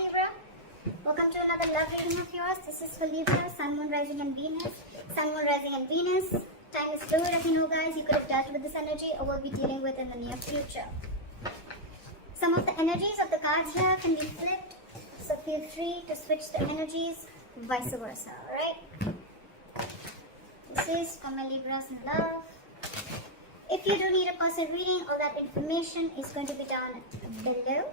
Libra. Welcome to another love reading of yours. This is for Libra, Sun, Moon, Rising and Venus. Sun, Moon, Rising and Venus. Time is fluid, as you know, guys. You could have dealt with this energy or will be dealing with in the near future. Some of the energies of the cards here can be flipped, so feel free to switch the energies, vice versa, alright? This is for my Libras in love. If you do need a personal reading, all that information is going to be down below.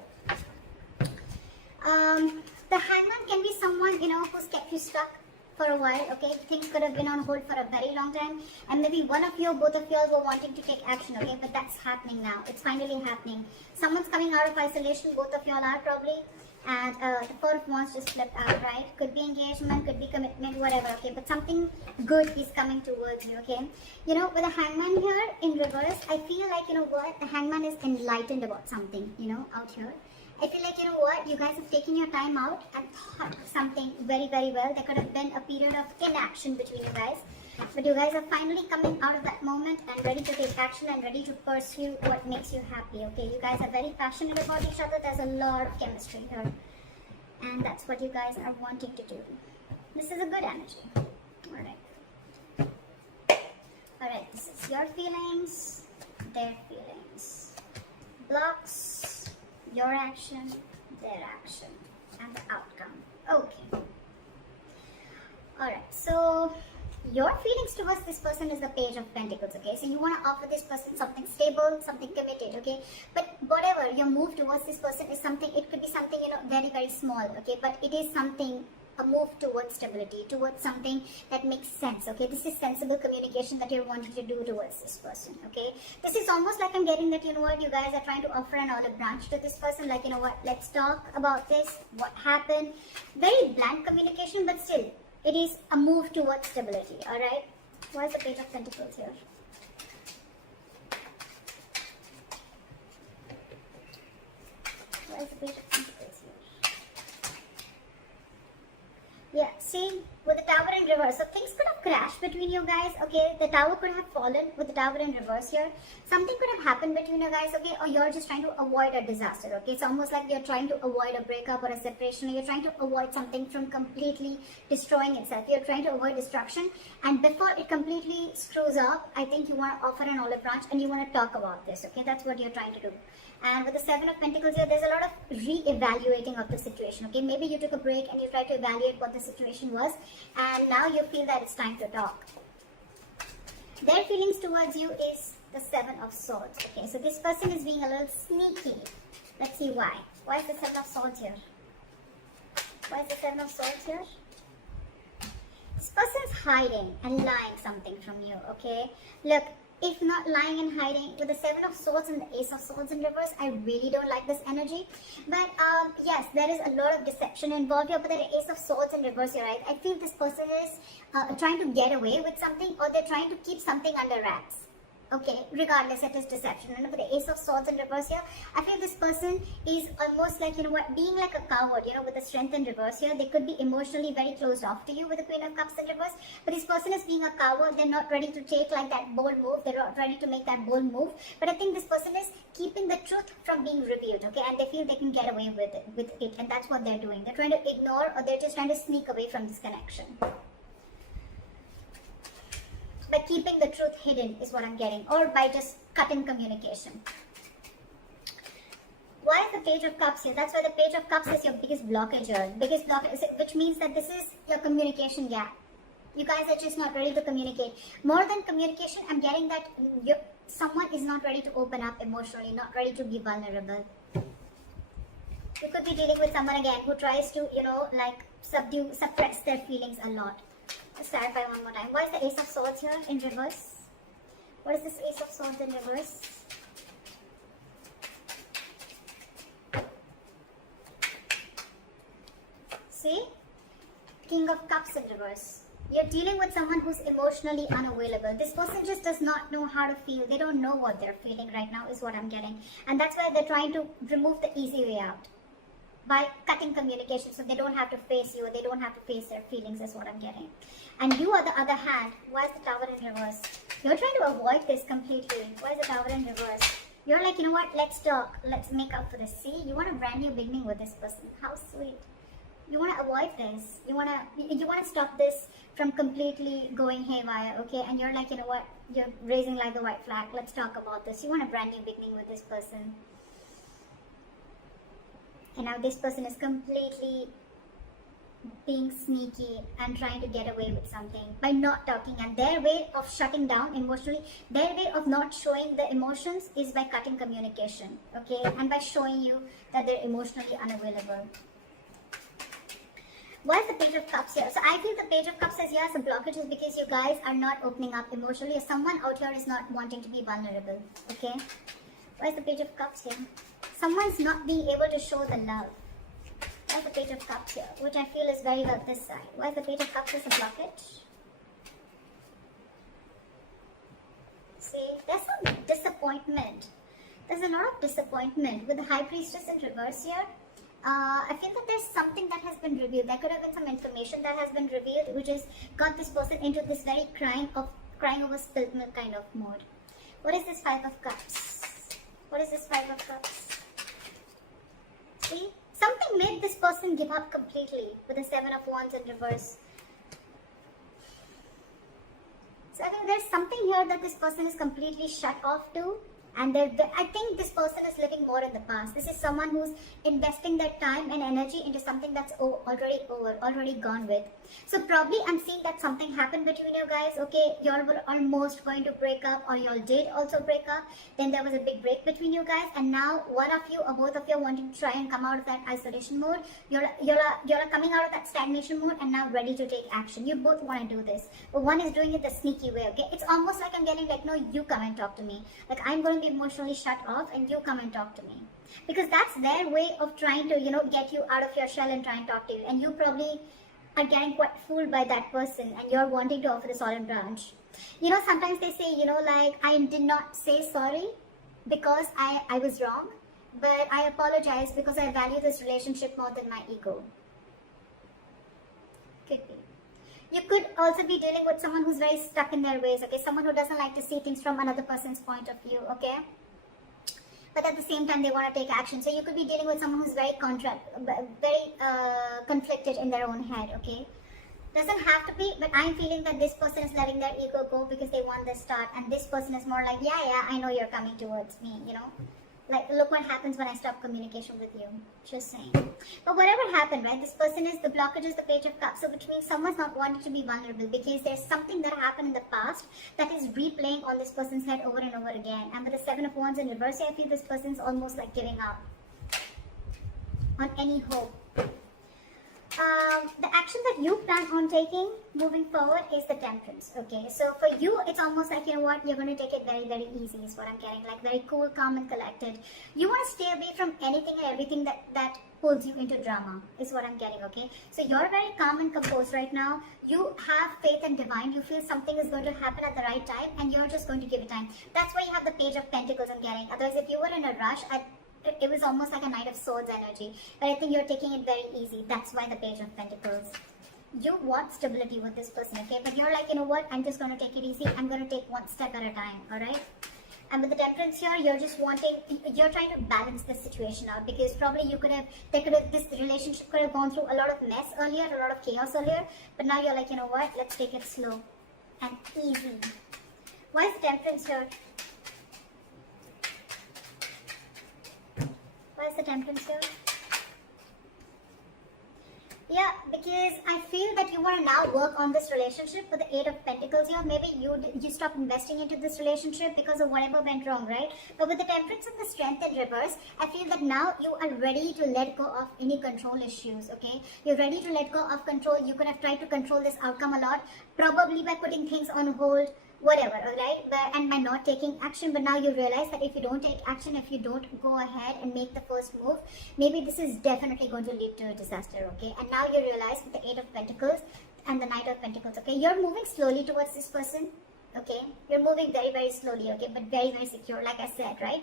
The Hangman can be someone, who's kept you stuck for a while, okay? Things could have been on hold for a very long time, and maybe one of you or both of you were wanting to take action, okay? But that's happening now. It's finally happening. Someone's coming out of isolation, both of you all are probably, and the Four of Wands just flipped out, right? Could be engagement, could be commitment, whatever, okay? But something good is coming towards you, okay? With the Hangman here in reverse, I feel like, the Hangman is enlightened about something, out here. I feel like, you guys have taken your time out and thought something very, very well. There could have been a period of inaction between you guys. But you guys are finally coming out of that moment and ready to take action and ready to pursue what makes you happy, okay? You guys are very passionate about each other. There's a lot of chemistry here. And that's what you guys are wanting to do. This is a good energy. Alright, this is your feelings, their feelings. Blocks. Your action, their action, and the outcome. Okay. Alright, so your feelings towards this person is the Page of Pentacles, okay? So you want to offer this person something stable, something committed, okay? But whatever your move towards this person is something, it could be something, very, very small, okay? But it is something, a move towards stability, towards something that makes sense, okay? This is sensible communication that you're wanting to do towards this person, okay? This is almost like I'm getting that, you guys are trying to offer an olive branch to this person, like, let's talk about this, what happened. Very blunt communication, but still, it is a move towards stability, alright? Why is the Page of Pentacles here? Why is the Page of Pentacles here? Yeah, see, with the Tower in reverse, so things could have crashed between you guys, okay? The Tower could have fallen with the Tower in reverse here. Something could have happened between you guys, okay? Or you're just trying to avoid a disaster, okay? It's almost like you're trying to avoid a breakup or a separation, or you're trying to avoid something from completely destroying itself. You're trying to avoid destruction, and before it completely screws up, I think you want to offer an olive branch and you want to talk about this, okay? That's what you're trying to do. And with the Seven of Pentacles here, there's a lot of re-evaluating of the situation, okay? Maybe you took a break and you tried to evaluate what the situation was, and now you feel that it's time to talk. Their feelings towards you is the Seven of Swords, okay? So this person is being a little sneaky. Let's see why. Why is the Seven of Swords here? Why is the Seven of Swords here? This person's hiding and lying something from you, okay? Look, if not lying and hiding, with the Seven of Swords and the Ace of Swords in reverse, I really don't like this energy. But yes, there is a lot of deception involved here, but the Ace of Swords in reverse, you're right. I feel this person is trying to get away with something, or they're trying to keep something under wraps. Okay, regardless, it is deception. And with the Ace of Swords in reverse here, I feel this person is almost like, being like a coward, with the Strength in reverse here. They could be emotionally very closed off to you with the Queen of Cups in reverse. But this person is being a coward. They're not ready to take like that bold move. They're not ready to make that bold move. But I think this person is keeping the truth from being revealed, okay? And they feel they can get away with it. And that's what they're doing. They're trying to ignore, or they're just trying to sneak away from this connection. By keeping the truth hidden is what I'm getting, or by just cutting communication. Why is the Page of Cups here? That's why the Page of Cups is your biggest blockage here. Which means that this is your communication gap. You guys are just not ready to communicate. More than communication, I'm getting that someone is not ready to open up emotionally, not ready to be vulnerable. You could be dealing with someone again who tries to, suppress their feelings a lot. Let's clarify one more time. Why is the Ace of Swords here in reverse? What is this Ace of Swords in reverse? See? King of Cups in reverse. You're dealing with someone who's emotionally unavailable. This person just does not know how to feel. They don't know what they're feeling right now is what I'm getting. And that's why they're trying to remove the easy way out. By cutting communication, so they don't have to face you, or they don't have to face their feelings is what I'm getting. And you, on the other hand, why is the Tower in reverse? You're trying to avoid this completely. Why is the Tower in reverse? You're like, you know what, let's talk, let's make up for this. See, you want a brand new beginning with this person. How sweet. You want to avoid this. You want to stop this from completely going haywire, okay? And you're like, you know what, you're raising like the white flag. Let's talk about this. You want a brand new beginning with this person. And now this person is completely being sneaky and trying to get away with something by not talking, and their way of shutting down emotionally, their way of not showing the emotions is by cutting communication, okay, and by showing you that they're emotionally unavailable. Why is the Page of Cups here? So I feel the Page of Cups says, yeah, some blockages because you guys are not opening up emotionally, or someone out here is not wanting to be vulnerable, okay? Why is the Page of Cups here? Someone's not being able to show the love. Why is the Page of Cups here? Which I feel is very well this side. Why is the Page of Cups as a blockage? See, there's some disappointment. There's a lot of disappointment with the High Priestess in reverse here. I feel that there's something that has been revealed. There could have been some information that has been revealed, which has got this person into this very crying over spilled milk kind of mode. What is this Five of Cups? What is this Five of Cups? See? Something made this person give up completely with the Seven of Wands in reverse. So I think there's something here that this person is completely shut off to. And I think this person is living more in the past. This is someone who's investing their time and energy into something that's already over, already gone with. So probably I'm seeing that something happened between you guys. Okay, y'all were almost going to break up, or y'all did also break up. Then there was a big break between you guys, and now one of you or both of you are wanting to try and come out of that isolation mode. You're coming out of that stagnation mode and now ready to take action. You both want to do this, but one is doing it the sneaky way. Okay, it's almost like I'm getting like, no, you come and talk to me. Like I'm going to be emotionally shut off and you come and talk to me, because that's their way of trying to, you know, get you out of your shell and try and talk to you. And you probably are getting quite fooled by that person, and you're wanting to offer the olive branch. You know, sometimes they say, you know, like, I did not say sorry because I was wrong, but I apologize because I value this relationship more than my ego. Could be. You could also be dealing with someone who's very stuck in their ways, okay? Someone who doesn't like to see things from another person's point of view, okay? But at the same time, they want to take action. So you could be dealing with someone who's very conflicted in their own head, okay? Doesn't have to be, but I'm feeling that this person is letting their ego go because they want this start, and this person is more like, yeah, I know you're coming towards me, you know? Like, look what happens when I stop communication with you. Just saying. But whatever happened, right? This person is, the blockage is the Page of Cups. So which means someone's not wanting to be vulnerable because there's something that happened in the past that is replaying on this person's head over and over again. And with the Seven of Wands in reverse, I feel this person's almost like giving up on any hope. The action that you plan on taking moving forward is the Temperance, okay? So for you, it's almost like, you know what, you're going to take it very, very easy is what I'm getting, like very cool, calm and collected. You want to stay away from anything and everything that pulls you into drama is what I'm getting, okay? So you're very calm and composed right now. You have faith in divine. You feel something is going to happen at the right time, and you're just going to give it time. That's why you have the Page of Pentacles I'm getting. Otherwise, if you were in a rush, it was almost like a Knight of Swords energy. But I think you're taking it very easy. That's why the Page of Pentacles. You want stability with this person, okay? But you're like, you know what? I'm just going to take it easy. I'm going to take one step at a time, alright? And with the Temperance here, you're just you're trying to balance this situation out, because probably this relationship could have gone through a lot of mess earlier, a lot of chaos earlier. But now you're like, you know what? Let's take it slow and easy. Why is the Temperance here? Why is the Temperance here? Yeah, because I feel that you want to now work on this relationship with the Eight of Pentacles here. Maybe you stop investing into this relationship because of whatever went wrong, right? But with the Temperance and the Strength in reverse, I feel that now you are ready to let go of any control issues, okay? You're ready to let go of control. You could have tried to control this outcome a lot, probably by putting things on hold, whatever, alright, and by not taking action. But now you realize that if you don't take action, if you don't go ahead and make the first move, maybe this is definitely going to lead to a disaster, okay? And now you realize with the Eight of Pentacles and the Knight of Pentacles, okay, you're moving slowly towards this person, okay? You're moving very, very slowly, okay, but very, very secure, like I said, right?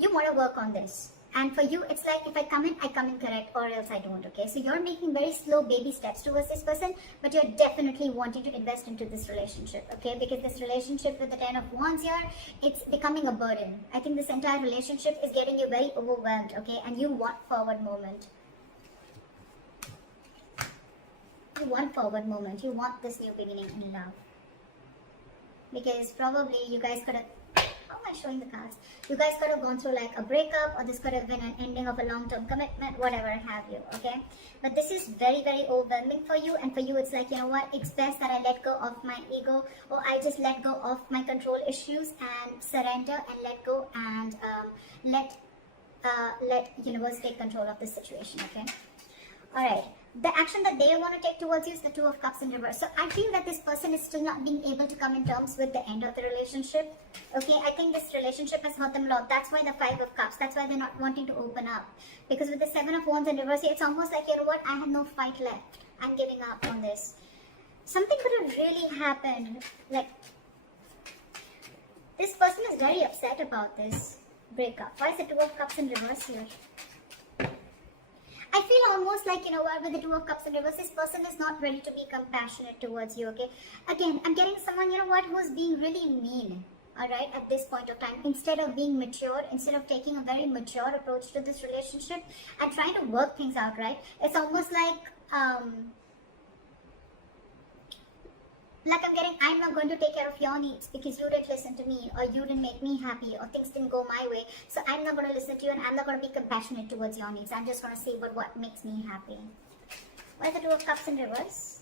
You want to work on this. And for you, it's like if I come in correct, or else I don't, okay? So you're making very slow baby steps towards this person, but you're definitely wanting to invest into this relationship, okay? Because this relationship with the 10 of Wands here, it's becoming a burden. I think this entire relationship is getting you very overwhelmed, okay? And you want forward movement. You want forward movement. You want this new beginning in love. Because probably you guys could have, how am I showing the cards? You guys could have gone through like a breakup, or this could have been an ending of a long-term commitment, whatever have you, okay? But this is very, very overwhelming for you, and for you it's like, you know what, it's best that I let go of my ego, or I just let go of my control issues and surrender and let go, and let universe take control of the situation, okay? Alright, the action that they want to take towards you is the Two of Cups in reverse. So I feel that this person is still not being able to come in terms with the end of the relationship. Okay, I think this relationship has hurt them a lot. That's why the Five of Cups. That's why they're not wanting to open up. Because with the Seven of Wands in reverse, it's almost like, you know what, I have no fight left. I'm giving up on this. Something could have really happened. Like, this person is very upset about this breakup. Why is the Two of Cups in reverse here? I feel almost like, you know what, with the Two of Cups in reverse, this person is not ready to be compassionate towards you, okay? Again, I'm getting someone, you know what, who's being really mean, alright, at this point of time. Instead of being mature, instead of taking a very mature approach to this relationship and trying to work things out, right? It's almost like I'm getting, I'm not going to take care of your needs because you didn't listen to me, or you didn't make me happy, or things didn't go my way. So I'm not going to listen to you, and I'm not going to be compassionate towards your needs. I'm just going to see what makes me happy. Why is the Two of Cups in reverse?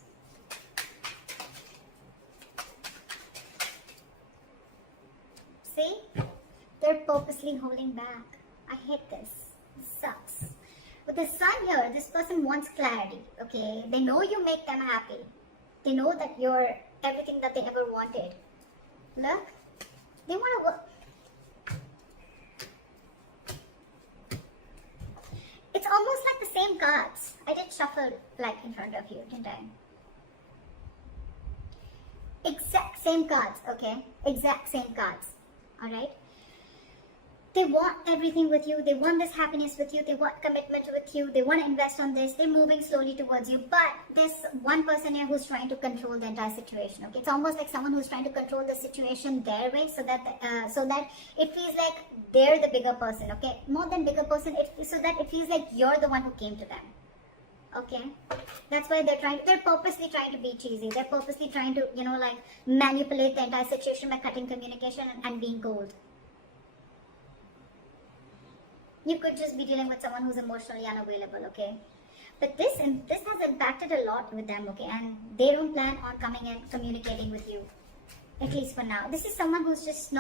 See? They're purposely holding back. I hate this. This sucks. With the Sun here, this person wants clarity, okay? They know you make them happy. They know that you're everything that they ever wanted. Look, they want to work. It's almost like the same cards. I did shuffle like in front of you, didn't I? Exact same cards, okay? Exact same cards, alright? They want everything with you. They want this happiness with you. They want commitment with you. They want to invest on this. They're moving slowly towards you. But there's one person here who's trying to control the entire situation. Okay, it's almost like someone who's trying to control the situation their way, so that it feels like they're the bigger person. Okay, more than bigger person, so that it feels like you're the one who came to them. Okay, that's why they're purposely trying to be cheesy. They're purposely trying to, you know, like manipulate the entire situation by cutting communication and being cold. You could just be dealing with someone who's emotionally unavailable, okay? But this has impacted a lot with them, okay? And they don't plan on coming and communicating with you, at least for now. This is someone who's just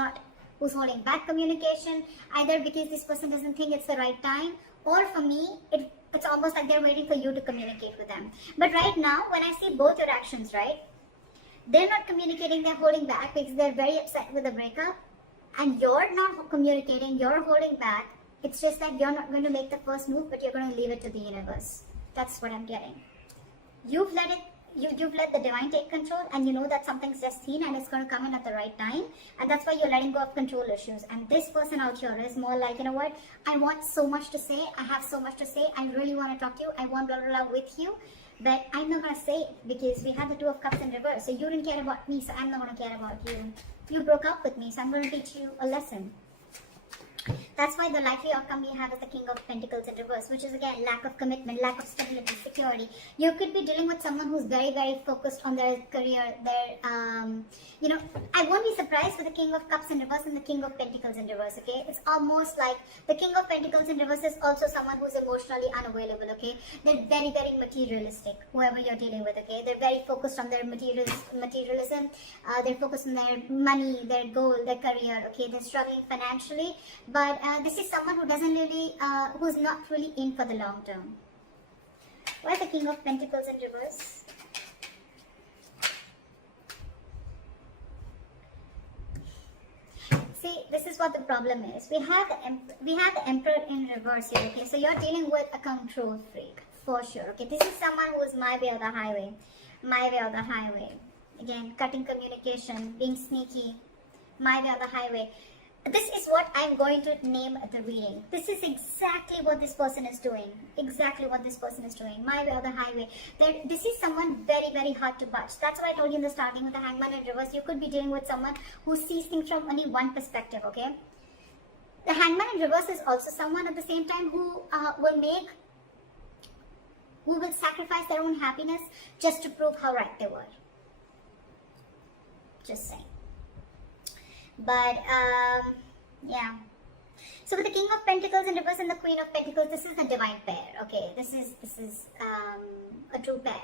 who's holding back communication, either because this person doesn't think it's the right time, or for me, it's almost like they're waiting for you to communicate with them. But right now, when I see both your actions, right? They're not communicating, they're holding back because they're very upset with the breakup, and you're not communicating, you're holding back. It's just that you're not going to make the first move, but you're going to leave it to the universe. That's what I'm getting. You've let the divine take control, and you know that something's destined and it's going to come in at the right time, and that's why you're letting go of control issues. And this person out here is more like, you know what, I want so much to say, I have so much to say, I really want to talk to you, I want blah blah blah with you, but I'm not going to say it because we had the Two of Cups in reverse. So you didn't care about me, so I'm not going to care about you. You broke up with me, so I'm going to teach you a lesson. That's why the likely outcome we have is the King of Pentacles in reverse, which is again lack of commitment, lack of stability, security. You could be dealing with someone who's very, very focused on their career, you know, I won't be surprised with the King of Cups in reverse and the King of Pentacles in reverse, okay? It's almost like the King of Pentacles in reverse is also someone who's emotionally unavailable, okay? They're very, very materialistic, whoever you're dealing with, okay? They're very focused on their materialism, they're focused on their money, their goal, their career, okay? They're struggling financially, but this is someone who doesn't really, who's not really in for the long term. Why is the King of Pentacles in reverse? See, this is what the problem is. We have the Emperor in reverse here, okay? So you're dealing with a control freak, for sure, okay? This is someone who is my way or the highway. My way or the highway. Again, cutting communication, being sneaky, my way or the highway. This is what I'm going to name the reading. This is exactly what this person is doing. Exactly what this person is doing. My way or the highway. This is someone very, very hard to budge. That's why I told you in the starting with the Hangman in reverse. You could be dealing with someone who sees things from only one perspective, okay? The Hangman in reverse is also someone at the same time who will sacrifice their own happiness just to prove how right they were. Just saying. But yeah. So with the King of Pentacles in reverse and the Queen of Pentacles, this is the divine pair. Okay, this is a true pair.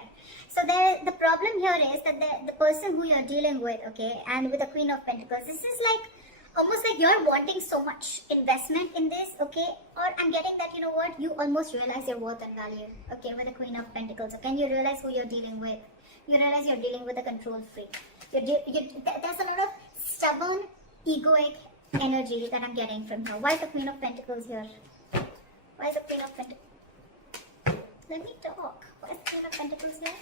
So the problem here is that the person who you're dealing with, okay, and with the Queen of Pentacles, this is like almost like you're wanting so much investment in this, okay? Or I'm getting that, you know what, you almost realize your worth and value, okay, with the Queen of Pentacles. Okay, and you realize who you're dealing with. You realize you're dealing with a control freak. There's a lot of stubborn, egoic energy that I'm getting from her. Why is the Queen of Pentacles here? Why is the Queen of Pentacles? Let me talk. Why is the Queen of Pentacles here?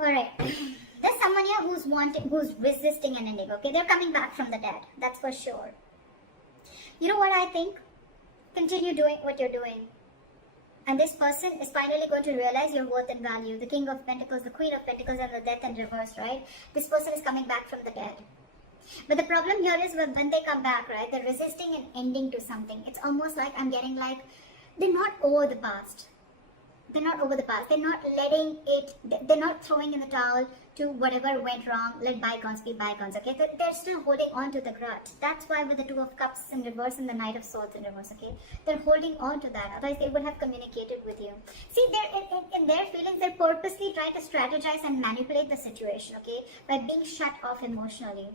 Alright. There's someone here who's resisting an ending, okay? They're coming back from the dead. That's for sure. You know what I think? Continue doing what you're doing. And this person is finally going to realize your worth and value. The King of Pentacles, the Queen of Pentacles, and the Death in reverse, right? This person is coming back from the dead. But the problem here is when they come back, right? They're resisting an ending to something. It's almost like I'm getting like, they're not over the past. They're not over the past. They're not letting it, they're not throwing in the towel to whatever went wrong. Let bygones be bygones, okay? They're still holding on to the grudge. That's why with the Two of Cups in reverse and the Knight of Swords in reverse, okay? They're holding on to that. Otherwise, they would have communicated with you. See, they're in their feelings, they're purposely trying to strategize and manipulate the situation, okay? By being shut off emotionally.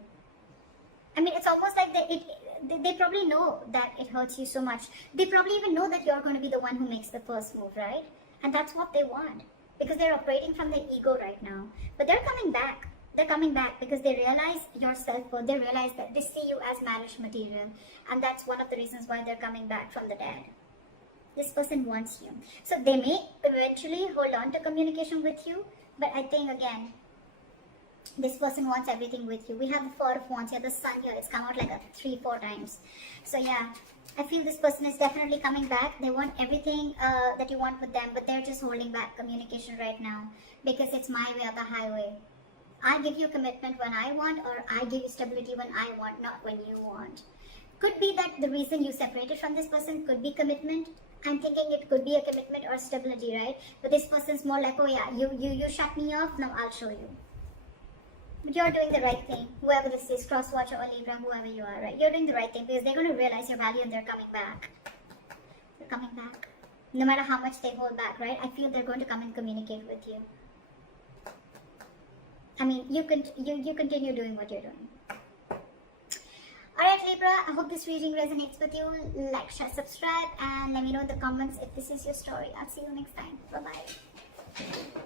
I mean, it's almost like they probably know that it hurts you so much. They probably even know that you're going to be the one who makes the first move, right? And that's what they want, because they're operating from their ego right now. But they're coming back. They're coming back because they realize your self-worth. They realize that they see you as marriage material. And that's one of the reasons why they're coming back from the dead. This person wants you. So they may eventually hold on to communication with you. But I think, again, this person wants everything with you. We have the Four of Wands here. The Sun here. It's come out like 3-4 times. So yeah. I feel this person is definitely coming back. They want everything that you want with them, but they're just holding back communication right now because it's my way or the highway. I give you commitment when I want, or I give you stability when I want, not when you want. Could be that the reason you separated from this person could be commitment. I'm thinking it could be a commitment or stability, right? But this person's more like, oh yeah, you shut me off, now I'll show you. But you're doing the right thing. Whoever this is, cross-watcher or Libra, whoever you are, right? You're doing the right thing because they're going to realize your value and they're coming back. They're coming back. No matter how much they hold back, right? I feel they're going to come and communicate with you. I mean, you continue doing what you're doing. Alright, Libra, I hope this reading resonates with you. Like, share, subscribe, and let me know in the comments if this is your story. I'll see you next time. Bye-bye.